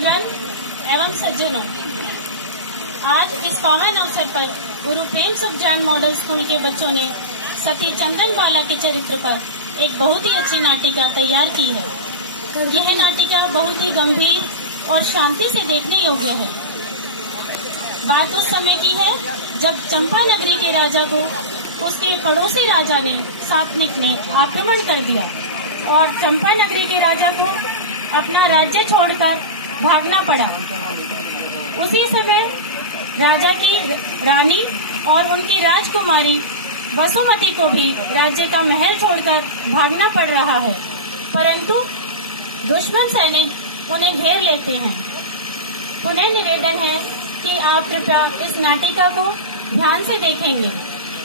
गुरुजन एवं सज्जनों, आज इस पावन अवसर पर गुरु प्रेम सुख जैन मॉडल स्कूल के बच्चों ने सती चंदन बाला के चरित्र पर एक बहुत ही अच्छी नाटिका तैयार की है। यह नाटिका बहुत ही गंभीर और शांति से देखने योग्य है। बात उस समय की है जब चंपा नगरी के राजा को उसके पड़ोसी राजा ने सात्विक ने आक्रमण कर दिया और चंपा नगरी के राजा को अपना राज्य छोड़कर भागना पड़ा। उसी समय राजा की रानी और उनकी राजकुमारी वसुमती को भी राज्य का महल छोड़कर भागना पड़ रहा है, परंतु दुश्मन सैनिक उन्हें घेर लेते हैं। उन्हें निवेदन है कि आप कृपया इस नाटिका को ध्यान से देखेंगे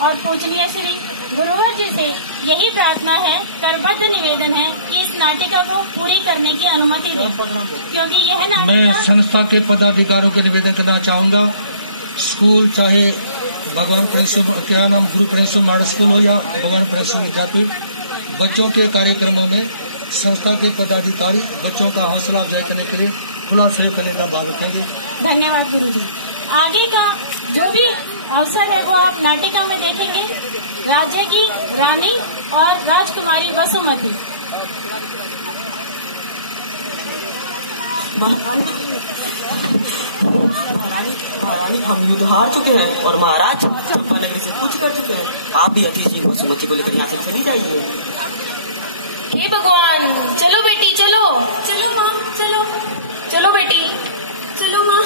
और पूजनीय श्री गुरुवर जी से यही प्रार्थना है, करबद्ध निवेदन है कि इस नाटिका को पूरी करने की अनुमति दें, क्योंकि यह नाटिका। मैं संस्था के पदाधिकारियों को निवेदन करना चाहूँगा, स्कूल चाहे भगवान गुरु प्रेम मॉडल स्कूल हो या भगवान प्रेम विद्यापीठ, बच्चों के कार्यक्रमों में संस्था के पदाधिकारी बच्चों का हौसला अफजाई करने के लिए खुला सहयोग करने का भाग रखेंगे। धन्यवाद गुरु जी। आगे का जो भी अवसर है वो आप नाटिका में देखेंगे। राज्य की रानी और राजकुमारी वसुमती। महारानी हम युद्ध हार चुके हैं और महाराज चंपा नगरी से कूच कर चुके हैं। आप भी अतिथि जी वसुमती को लेकर यहाँ से चली जाइए। हे भगवान, चलो बेटी चलो। चलो माँ, चलो चलो बेटी, चलो माँ।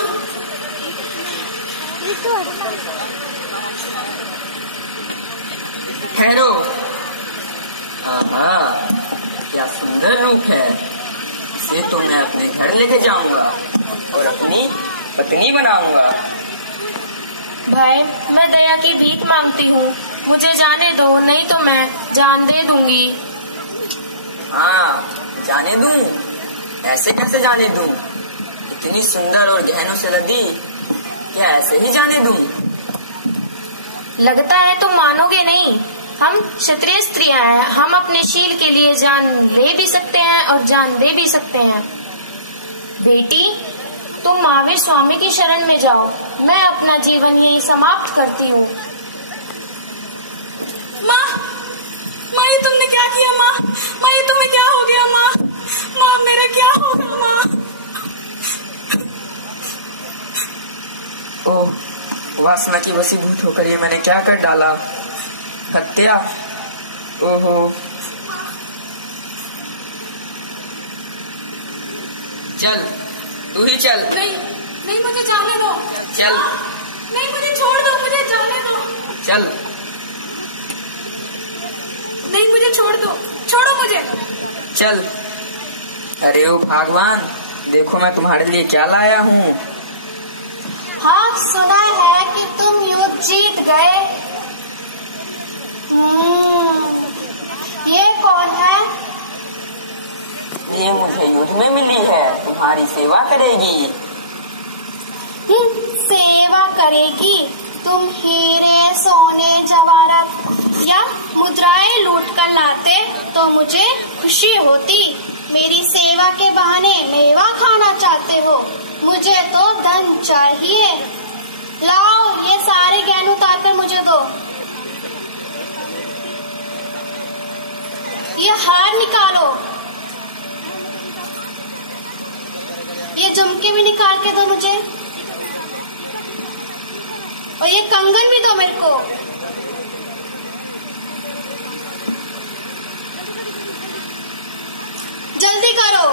ठहरो। आहा, क्या सुंदर रूप है। इसे तो मैं अपने घर लेके जाऊंगा और अपनी पत्नी बनाऊंगा। भाई, मैं दया की भीख मांगती हूँ, मुझे जाने दो, नहीं तो मैं जान दे दूंगी। हाँ, जाने दूं? ऐसे कैसे जाने दूं? इतनी सुंदर और गहनों से लदी, क्या ऐसे ही जाने दूं? लगता है तुम मानोगे नहीं। हम क्षत्रिय स्त्रियां हैं, हम अपने शील के लिए जान ले भी सकते हैं और जान दे भी सकते हैं। बेटी, तुम महावीर स्वामी की शरण में जाओ, मैं अपना जीवन ही समाप्त करती हूँ। माँ, माँ ये तुमने क्या किया? माँ, माँ ये तुम्हें क्या हो गया? माँ, माँ मेरा क्या होगा? माँ। ओह, वासना की वशीभूत होकर ये मैंने क्या कर डाला? हत्या। ओहो। चल, तू ही चल। नहीं, नहीं मुझे जाने दो। चल। नहीं मुझे छोड़ दो, मुझे जाने दो। चल। नहीं मुझे छोड़ दो, छोड़ो मुझे। चल। अरे ओ भगवान, देखो मैं तुम्हारे लिए क्या लाया हूँ। हाँ, सुना है कि तुम युद्ध जीत गए। ये कौन है? ये मुझे युद्ध में मिली है, तुम्हारी सेवा करेगी। सेवा करेगी? तुम हीरे, सोने, जवाहरात या मुद्राएं लूट कर लाते तो मुझे खुशी होती। मेरी सेवा के बहाने मेवा खाना चाहते हो, मुझे तो धन चाहिए। लाओ, ये सारे गहने उतार कर मुझे दो। ये हार निकालो, ये झुमके भी निकाल के दो मुझे, और ये कंगन भी दो मेरे को। जल्दी करो।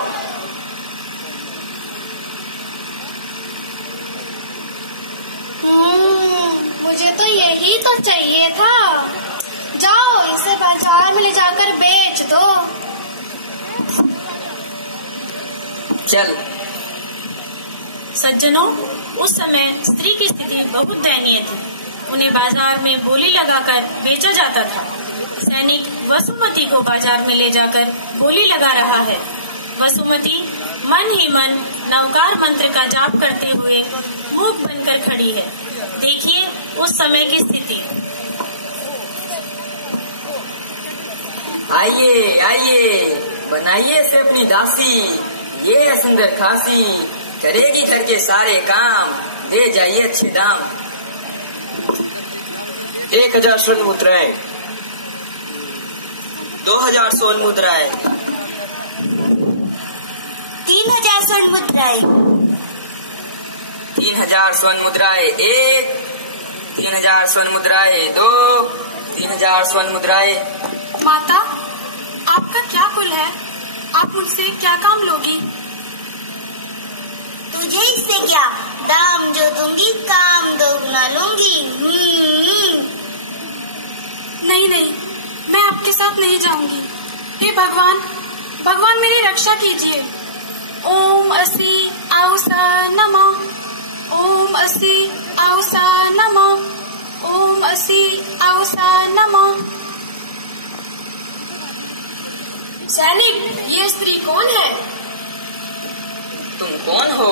मुझे तो यही तो चाहिए था। जाओ, इसे बाजार में ले जाकर बेच दो। चल। सज्जनों, उस समय स्त्री की स्थिति बहुत दयनीय थी। उन्हें बाजार में बोली लगाकर बेचा जाता था। सैनिक वसुमती को बाजार में ले जाकर बोली लगा रहा है। वसुमती मन ही मन नवकार मंत्र का जाप करते हुए मूक बनकर खड़ी है। देखिए उस समय की स्थिति। आइए आइए, बनाइए इसे अपनी दासी। ये है सुंदर खासी, करेगी घर के सारे काम, दे जाइए अच्छे दाम। 1000 स्वर्ण मुद्राएं, 2000 स्वर्ण मुद्राएं, 3000 स्वर्ण मुद्राएं, 3000 स्वर्ण मुद्राएं 1, 3000 स्वर्ण मुद्राएं 2, 3000 स्वर्ण मुद्राएं। माता, आपका क्या कुल है? आप मुझसे क्या काम लोगी? तुझे इससे क्या, दाम जो दूंगी काम दोगुना लूंगी। नहीं नहीं, मैं आपके साथ नहीं जाऊंगी। हे भगवान, भगवान मेरी रक्षा कीजिए। ओम असि औसा नमः, ओम असि औसा नमः, ओम असि औसा नमः। सैनिक, ये स्त्री कौन है? तुम कौन हो?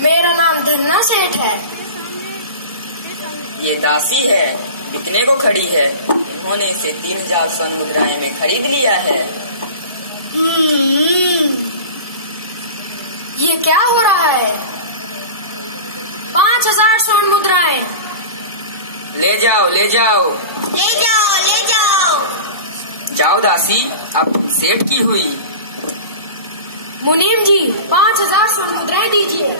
मेरा नाम धन्ना सेठ है। ये दासी है, बिकने को खड़ी है। इन्होंने इसे 3000 स्वर्ण मुद्राएं में खरीद लिया है। ये क्या हो रहा है? 5000 स्वर्ण मुद्राएं। ले जाओ ले जाओ ले जाओ ले जाओ। जाओ दासी, अब तुम सेठ की हुई। मुनीम जी, 5000 स्वर्ण मुद्राएं दीजिए।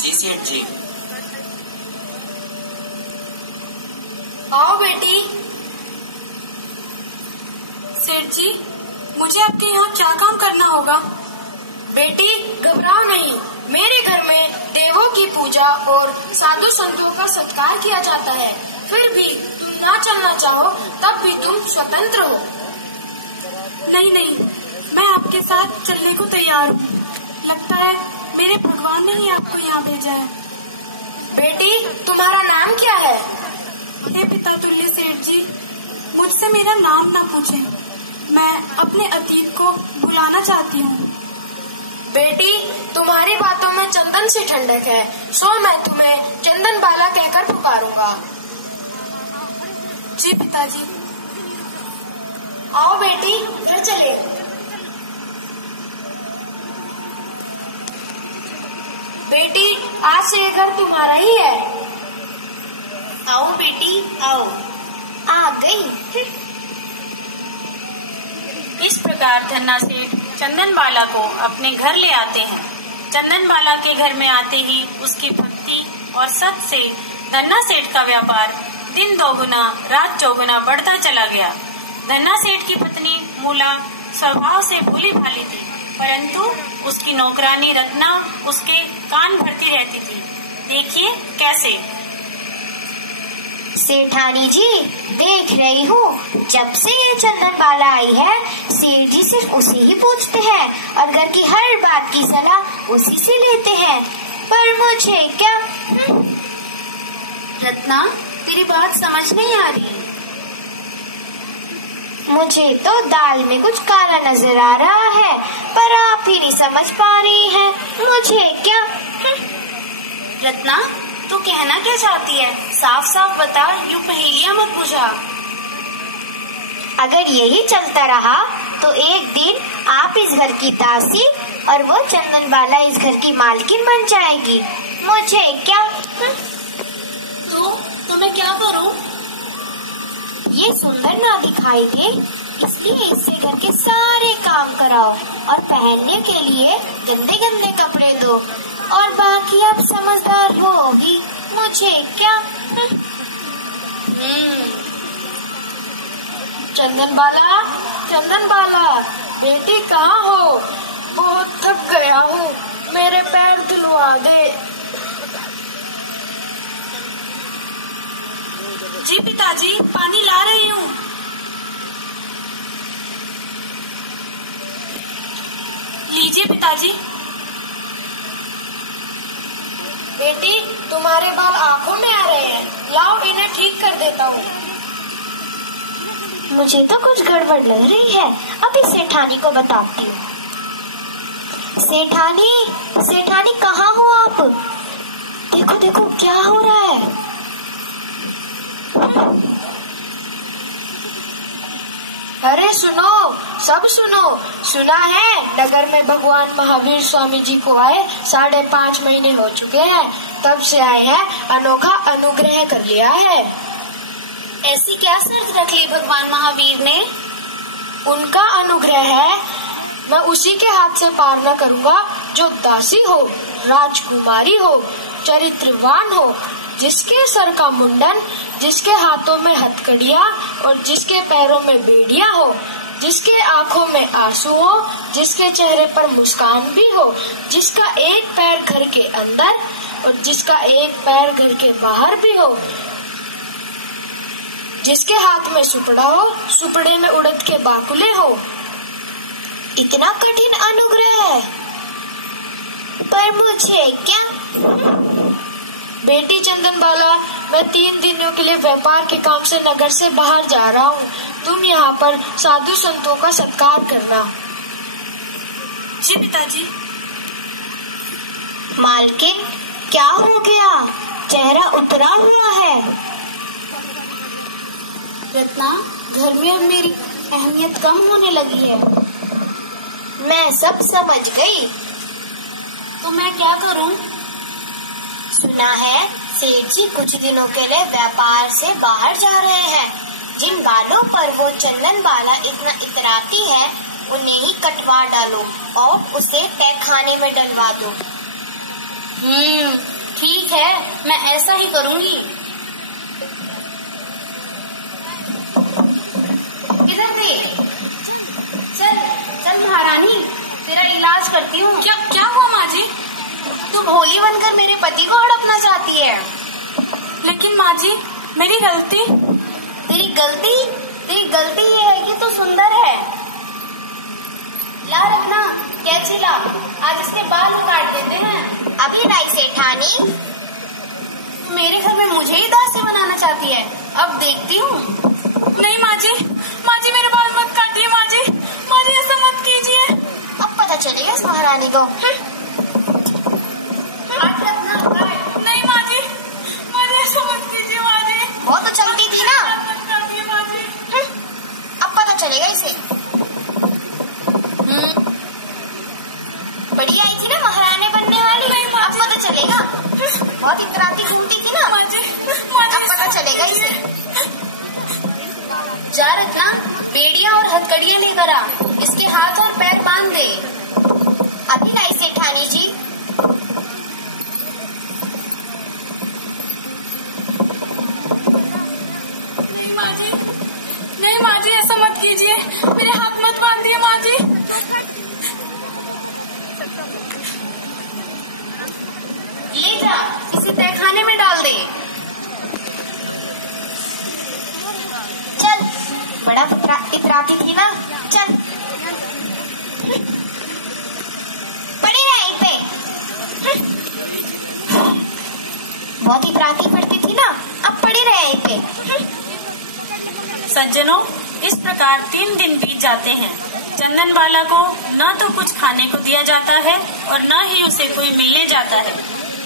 जी सेठ जी। आओ बेटी। सेठ जी, मुझे आपके यहाँ क्या काम करना होगा? बेटी घबराओ नहीं, मेरे घर में देवों की पूजा और साधु संतों का सत्कार किया जाता है। फिर भी तुम ना चलना चाहो तब भी तुम स्वतंत्र हो। नहीं नहीं, मैं आपके साथ चलने को तैयार हूँ। लगता है मेरे भगवान ने ही आपको यहाँ भेजा है। बेटी, तुम्हारा नाम क्या है? हे पिता तुल्य सेठ जी, मुझसे मेरा नाम ना पूछें। मैं अपने अतीत को भुलाना चाहती हूँ। बेटी, तुम्हारी बातों में चंदन सी ठंडक है, सो मैं तुम्हें चंदन बाला कहकर पुकारूंगा। जी पिताजी। आओ बेटी, घर चले। बेटी, आज से ये घर तुम्हारा ही है। आओ बेटी आओ। आ गई। इस प्रकार धन्ना सेठ चंदन बाला को अपने घर ले आते हैं। चंदन बाला के घर में आते ही उसकी भक्ति और सत से धन्ना सेठ का व्यापार दिन दोगुना रात चौगुना बढ़ता चला गया। धन्ना सेठ की पत्नी मूला स्वभाव से भोली भाली थी, परंतु उसकी नौकरानी रत्ना उसके कान भरती रहती थी। देखिए कैसे। सेठानी जी, देख रही हूँ, जब से ये चंदन बाला आई है, सेठ जी सिर्फ उसे ही पूछते हैं और घर की हर बात की सलाह उसी से लेते हैं। पर मुझे क्या? रत्ना, तेरी बात समझ नहीं आ रही। मुझे तो दाल में कुछ काला नजर आ रहा है, पर आप ही नहीं समझ पा रही हैं। मुझे क्या? रत्ना, तू कहना क्या चाहती है? साफ साफ बता, यूं पहेलियां मत बुझा। अगर यही चलता रहा तो एक दिन आप इस घर की दासी और वो चंदन बाला इस घर की मालकिन बन जाएगी। मुझे क्या? तो मैं क्या करूं? ये सुंदर ना दिखाई दे, इसलिए इससे घर के सारे काम कराओ और पहनने के लिए गंदे गंदे कपड़े दो, और बाकी आप समझदार होगी। मुझे क्या? चंदन बाला, बेटी कहाँ हो? बहुत थक गया हूँ, मेरे पैर धुलवा दे। जी पिताजी, पानी ला रही हूँ। लीजिए पिताजी। बेटी, तुम्हारे बाल आंखों में आ रहे हैं, लाओ इन्हें ठीक कर देता हूँ। मुझे तो कुछ गड़बड़ लग रही है, अभी सेठानी को बताती हूँ। सेठानी कहाँ हो आप? देखो देखो क्या हो रहा है। अरे सुनो, सब सुनो, सुना है नगर में भगवान महावीर स्वामी जी को आए 5.5 महीने हो चुके हैं, तब से आए हैं, अनोखा अनुग्रह कर लिया है। ऐसी क्या शर्त रख ली भगवान महावीर ने? उनका अनुग्रह है, मैं उसी के हाथ से पार न करूंगा जो दासी हो, राजकुमारी हो, चरित्रवान हो, जिसके सर का मुंडन, जिसके हाथों में हथकड़ियाँ और जिसके पैरों में बेड़ियाँ हो, जिसके आंखों में आंसू हो, जिसके चेहरे पर मुस्कान भी हो, जिसका एक पैर घर के अंदर और जिसका एक पैर घर के बाहर भी हो, जिसके हाथ में सुपड़ा हो, सुपड़े में उड़द के बाकुले हो। इतना कठिन अनुग्रह है, पर मुझे क्या? बेटी चंदन बाला, मैं 3 दिनों के लिए व्यापार के काम से नगर से बाहर जा रहा हूँ। तुम यहाँ पर साधु संतों का सत्कार करना। जी पिताजी। मालकिन, क्या हो गया? चेहरा उतरा हुआ है। रत्ना, घर में अब मेरी अहमियत कम होने लगी है। मैं सब समझ गई। तो मैं क्या करूं? सुना है सेठ जी कुछ दिनों के लिए व्यापार से बाहर जा रहे हैं। जिन बालों पर वो चंदन बाला इतना इतराती है, उन्हें ही कटवा डालो और उसे तहखाने में डलवा दो। ठीक है, मैं ऐसा ही करूंगी। किधर गई? चल चल महारानी, तेरा इलाज करती हूँ। क्या हुआ माँ जी? तू भोली बनकर मेरे पति को हड़पना चाहती है। लेकिन माँ जी, मेरी गलती। तेरी गलती ये है कि तू सुंदर है। ला रखना, कैची ला, आज इसके बाल काट देते हैं। अभी लाई सेठानी, मेरे घर में मुझे ही दासी बनाना चाहती है। अब देखती हूँ। नहीं माँ जी, मेरे बाल मत काटिए माँ जी, ऐसा मत कीजिए। अब पता चलेगा इस महारानी को। नहीं माँ जी, ऐसा मत कीजिए माँ जी। वो तो चलती थी ना, मत काटिए माँ जी। अब पता चलेगा इसे। बड़ी आई थी ना महारानी बनने वाली। अब पता चलेगा। बहुत इतराती घूमती थी ना, अब पता चलेगा इसे। जा रत्ना, बेड़ियां और हथकड़ियां लेकर आ, इसके हाथ और पैर बांध दे। अभी लाई सेठानी जी। नहीं माँ जी, ऐसा मत कीजिए, मेरे हाथ मत बांधिए माँ जी। ले जा, इसे तहखाने में डाल दे। चल, बड़ा इतराती थी ना, चल। पड़ी रहे यहीं पे। बहुत इतराती पड़ती थी ना, अब पड़ी रहे यहीं पे। सज्जनों, इस प्रकार 3 दिन बीत जाते हैं। चंदन बाला को न तो कुछ खाने को दिया जाता है और न ही उसे कोई मिलने जाता है।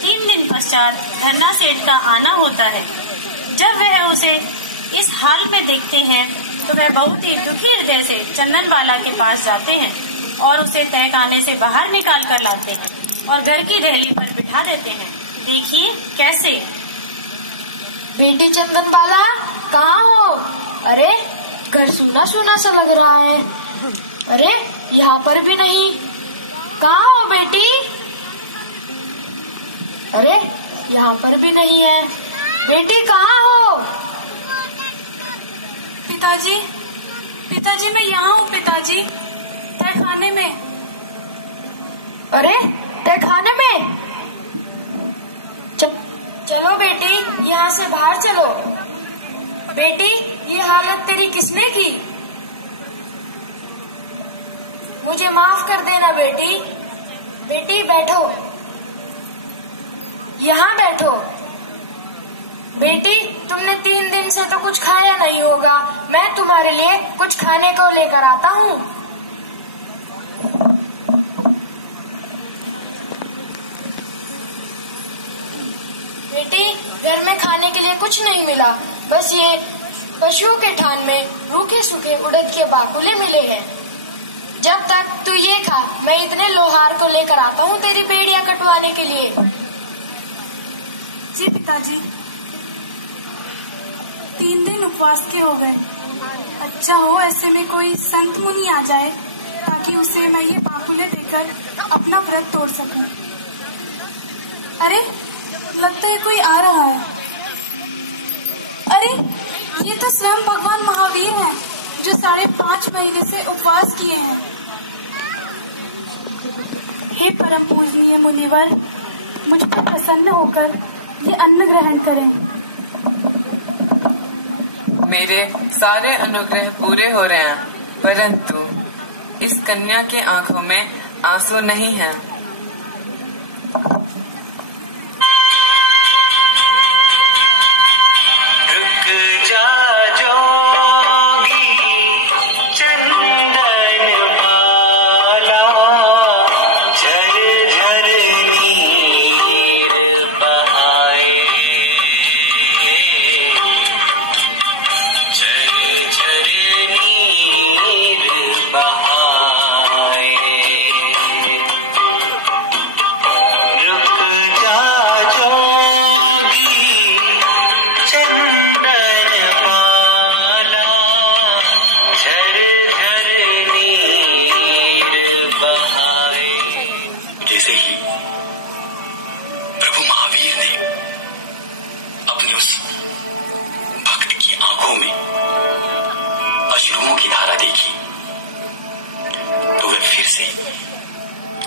3 दिन पश्चात धन्ना सेठ का आना होता है। जब वह उसे इस हाल में देखते हैं तो वह बहुत ही दुखी हृदय से चंदन बाला के पास जाते हैं और उसे तहखाने से बाहर निकाल कर लाते हैं और घर की रेहली पर बिठा देते हैं। देखिए कैसे। बेटी चंदन बाला, कहाँ हो? अरे, घर सुना सुना सा लग रहा है। अरे, यहाँ पर भी नहीं। कहाँ हो बेटी? अरे, यहाँ पर भी नहीं है। बेटी कहाँ हो? पिताजी मैं यहाँ हूँ पिताजी, तहखाने में। अरे, तहखाने में? चलो बेटी, यहाँ से बाहर चलो। बेटी, ये हालत तेरी किसने की? मुझे माफ कर देना बेटी। बेटी बैठो, यहाँ बैठो। बेटी, तुमने 3 दिन से तो कुछ खाया नहीं होगा। मैं तुम्हारे लिए कुछ खाने को लेकर आता हूँ। बेटी, घर में खाने के लिए कुछ नहीं मिला, बस ये पशुओं के ठान में रूखे सूखे उड़द के बाकुले मिले हैं। जब तक तू ये खा, मैं इतने लोहार को लेकर आता हूँ तेरी बेड़ियां कटवाने के लिए। जी पिताजी, 3 दिन उपवास के हो गए। अच्छा हो ऐसे में कोई संत मुनि आ जाए ताकि उसे मैं ये बाकुले देकर अपना व्रत तोड़ सकूं। अरे लगता है कोई आ रहा है। अरे ये तो स्वयं भगवान महावीर हैं जो 5.5 महीने से उपवास किए हैं। हे परम पूजनीय मुनिवर, मुझ पर प्रसन्न होकर ये अन्न ग्रहण करें। मेरे सारे अनुग्रह पूरे हो रहे हैं, परंतु इस कन्या के आंखों में आंसू नहीं है।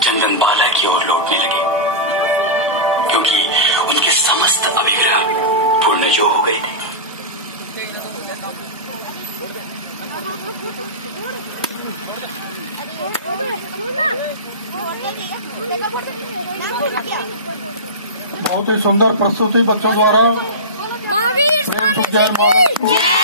चंदन बाला की ओर लौटने लगे, क्योंकि उनके समस्त अभिग्रह पूर्ण जो हो गए थे। बहुत ही सुंदर प्रस्तुति बच्चों द्वारा प्रेम सुख जैन मॉडल स्कूल